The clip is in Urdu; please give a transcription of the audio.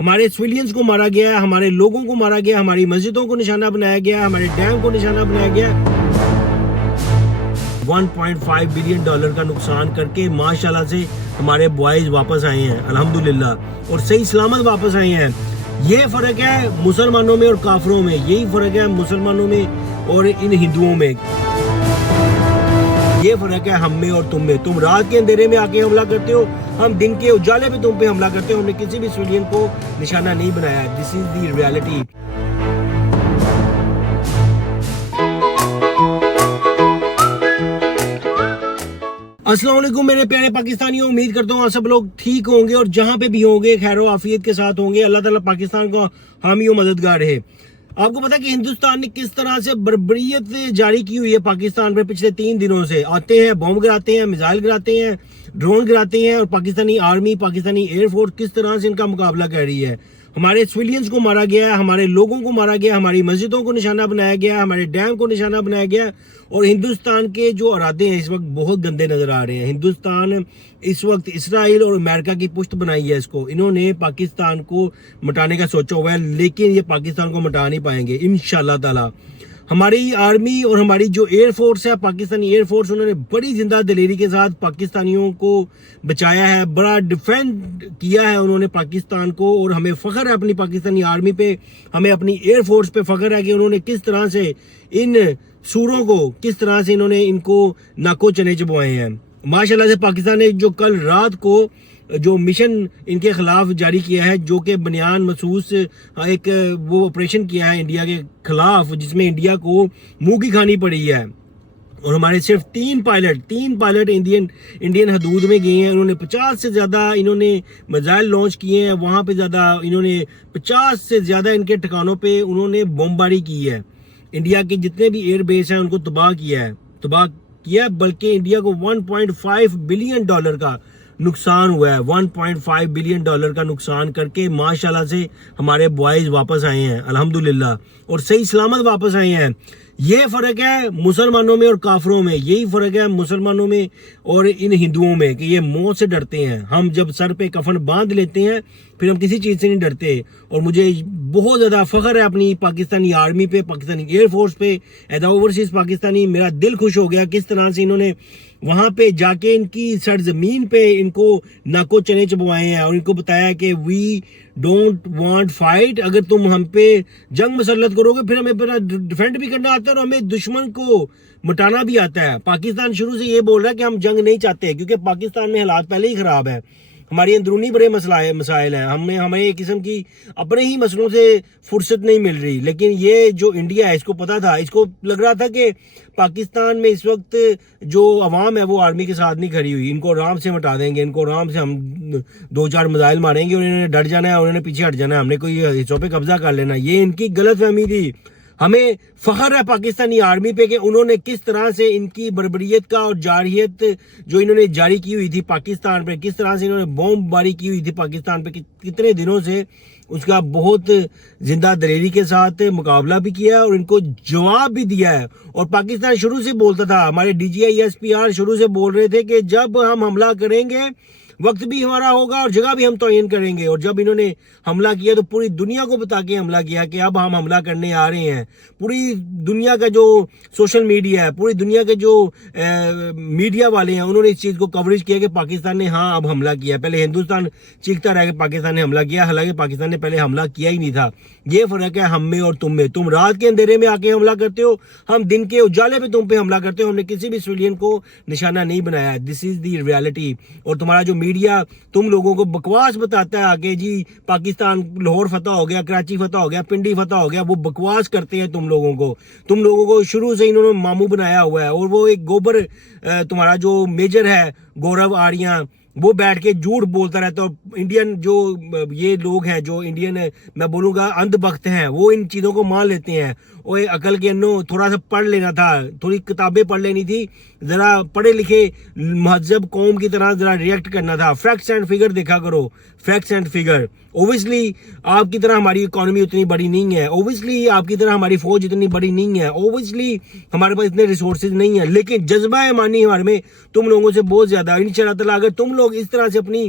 ہمارے سویلینز کو مارا گیا ہے، ہمارے لوگوں کو مارا گیا، ہماری مسجدوں کو نشانہ بنایا گیا، ہمارے ڈیم کو نشانہ بنایا گیا۔ 1.5 بلین ڈالر کا نقصان کر کے ماشاءاللہ سے ہمارے بوائز واپس آئے ہیں الحمدللہ، اور صحیح سلامت واپس آئے ہیں۔ یہ فرق ہے مسلمانوں میں اور کافروں میں، یہی فرق ہے مسلمانوں میں اور ان ہندوؤں میں، یہ فرق ہے ہم میں اور تم میں۔ تم رات کے اندھیرے میں آ کے حملہ کرتے ہو، ہم دن کے اجالے میں تم پہ حملہ کرتے ہو۔ ہم نے کسی بھی سویلین کو نشانہ نہیں بنایا۔ دس از دی ریالٹی۔ السلام علیکم میرے پیارے پاکستانیوں، امید کرتا ہوں آپ سب لوگ ٹھیک ہوں گے اور جہاں پہ بھی ہوں گے خیر و عافیت کے ساتھ ہوں گے۔ اللہ تعالیٰ پاکستان کو حامی و مددگار ہے۔ آپ کو پتا کہ ہندوستان نے کس طرح سے بربریت جاری کی ہوئی ہے پاکستان پر پچھلے 3 دنوں سے؟ آتے ہیں، بم گراتے ہیں، میزائل گراتے ہیں، ڈرون گراتے ہیں، اور Pakistani army, Pakistani air force کس طرح سے ان کا مقابلہ کر رہی ہے۔ ہمارے سویلینز کو مارا گیا ہے، ہمارے لوگوں کو مارا گیا، ہماری مسجدوں کو نشانہ بنایا گیا، ہمارے ڈیم کو نشانہ بنایا گیا، اور ہندوستان کے جو ارادے ہیں اس وقت بہت گندے نظر آ رہے ہیں۔ ہندوستان اس وقت اسرائیل اور امریکہ کی پشت بنائی ہے اس کو۔ انہوں نے پاکستان کو مٹانے کا سوچا ہوا ہے، لیکن یہ پاکستان کو مٹا نہیں پائیں گے انشاءاللہ تعالی۔ ہماری آرمی اور ہماری جو ایئر فورس ہے، پاکستانی ایئر فورس، انہوں نے بڑی زندہ دلیری کے ساتھ پاکستانیوں کو بچایا ہے، بڑا ڈیفینڈ کیا ہے انہوں نے پاکستان کو، اور ہمیں فخر ہے اپنی پاکستانی آرمی پہ، ہمیں اپنی ایئر فورس پہ فخر ہے کہ انہوں نے کس طرح سے ان سوروں کو، کس طرح سے انہوں نے ان کو ناکو چنے چبوائے ہیں۔ ماشاءاللہ سے پاکستان نے جو کل رات کو جو مشن ان کے خلاف جاری کیا ہے، جو کہ بنیان مخصوص ایک وہ آپریشن کیا ہے انڈیا کے خلاف، جس میں انڈیا کو منہ کی کھانی پڑی ہے، اور ہمارے صرف 3 پائلٹ انڈین حدود میں گئے ہیں۔ انہوں نے 50 سے زیادہ انہوں نے میزائل لانچ کیے ہیں، وہاں پہ زیادہ انہوں نے 50 سے زیادہ ان کے ٹھکانوں پہ انہوں نے بمباری کی ہے۔ انڈیا کے جتنے بھی ایئر بیس ہیں ان کو تباہ کیا، بلکہ انڈیا کو 1.5 بلین ڈالر کا نقصان ہوا ہے۔ 1.5 بلین ڈالر کا نقصان کر کے ماشاءاللہ سے ہمارے بوائز واپس آئے ہیں الحمدللہ، اور صحیح سلامت واپس آئے ہیں۔ یہ فرق ہے مسلمانوں میں اور کافروں میں، یہی فرق ہے مسلمانوں میں اور ان ہندوؤں میں، کہ یہ موت سے ڈرتے ہیں۔ ہم جب سر پہ کفن باندھ لیتے ہیں پھر ہم کسی چیز سے نہیں ڈرتے، اور مجھے بہت زیادہ فخر ہے اپنی پاکستانی آرمی پہ، پاکستانی ایئر فورس پہ، ایز اوورسیز پاکستانی۔ میرا دل خوش ہو گیا کس طرح سے انہوں نے وہاں پہ جا کے ان کی سرزمین پہ ان کو ناکو چنے چبوائے ہیں، اور ان کو بتایا کہ وی ڈونٹ وانٹ فائٹ، اگر تم ہم پہ جنگ مسلط کرو گے پھر ہمیں اپنا ڈیفینڈ بھی کرنا آتا ہے اور ہمیں دشمن کو مٹانا بھی آتا ہے۔ پاکستان شروع سے یہ بول رہا ہے کہ ہم جنگ نہیں چاہتے، کیونکہ پاکستان میں حالات پہلے ہی خراب ہیں، ہماری اندرونی بڑے مسائل ہیں، ہمیں ایک قسم کی اپنے ہی مسئلوں سے فرصت نہیں مل رہی۔ لیکن یہ جو انڈیا ہے اس کو پتا تھا، اس کو لگ رہا تھا کہ پاکستان میں اس وقت جو عوام ہے وہ آرمی کے ساتھ نہیں کھڑی ہوئی، ان کو آرام سے مٹا دیں گے، ان کو آرام سے ہم 2-4 میزائل ماریں گے اور انہوں نے ڈر جانا ہے اور انہوں نے پیچھے ہٹ جانا ہے، ہم نے کوئی حصوں پہ قبضہ کر لینا۔ یہ ان کی غلط فہمی تھی۔ ہمیں فخر ہے پاکستانی آرمی پہ کہ انہوں نے کس طرح سے ان کی بربریت کا اور جارحیت جو انہوں نے جاری کی ہوئی تھی پاکستان پہ، کس طرح سے انہوں نے بم باری کی ہوئی تھی پاکستان پہ کتنے دنوں سے، اس کا بہت زندہ دلیری کے ساتھ مقابلہ بھی کیا ہے اور ان کو جواب بھی دیا ہے۔ اور پاکستان شروع سے بولتا تھا، ہمارے D G I S P R شروع سے بول رہے تھے کہ جب ہم حملہ کریں گے وقت بھی ہمارا ہوگا اور جگہ بھی ہم تعین کریں گے، اور جب انہوں نے حملہ کیا تو پوری دنیا کو بتا کے حملہ کیا کہ اب ہم حملہ کرنے آ رہے ہیں۔ پوری دنیا کا جو سوشل میڈیا ہے، پوری دنیا کے جو میڈیا والے ہیں، انہوں نے اس چیز کو کوریج کیا کہ پاکستان نے ہاں اب حملہ کیا۔ پہلے ہندوستان چیختا رہا کہ پاکستان نے حملہ کیا، حالانکہ پاکستان نے پہلے حملہ کیا ہی نہیں تھا۔ یہ فرق ہے ہم میں اور تم میں۔ تم رات کے اندھیرے میں آ کے حملہ کرتے ہو، ہم دن کے اجالے میں تم پہ حملہ کرتے ہو۔ ہم نے کسی بھی سویلین کو نشانہ نہیں بنایا۔ دس از دی ریالٹی۔ اور تمہارا جو میڈیا تم لوگوں کو بکواس بتاتا ہے آگے، جی پاکستان لاہور فتح ہو گیا، کراچی فتح ہو گیا، پنڈی فتح ہو گیا، وہ بکواس کرتے ہیں تم لوگوں کو شروع سے انہوں نے ماموں بنایا ہوا ہے۔ اور وہ ایک گوبر تمہارا جو میجر ہے گورو آریاں، وہ بیٹھ کے جھوٹ بولتا رہتا ہے۔ انڈین جو یہ لوگ ہیں، جو انڈین میں بولوں گا اندھ بخت ہیں، وہ ان چیزوں کو مان لیتے ہیں۔ وہ عقل کے انو تھوڑا سا پڑھ لینا تھا، تھوڑی کتابیں پڑھ لینی تھی، ذرا پڑھے لکھے مہذب قوم کی طرح ذرا ریئیکٹ کرنا تھا۔ فیکٹس اینڈ فگر دیکھا کرو، فیکٹس اینڈ فگر۔ اوبویسلی آپ کی طرح ہماری اکانومی اتنی بڑی نہیں ہے، اوبویسلی آپ کی طرح ہماری فوج اتنی بڑی نہیں ہے، اوبویسلی ہمارے پاس اتنے ریسورسز نہیں ہیں، لیکن جذبہ ایمانی ہمارے میں تم لوگوں سے بہت زیادہ۔ انشاءاللہ تعالیٰ اگر تم لوگ اس طرح سے اپنی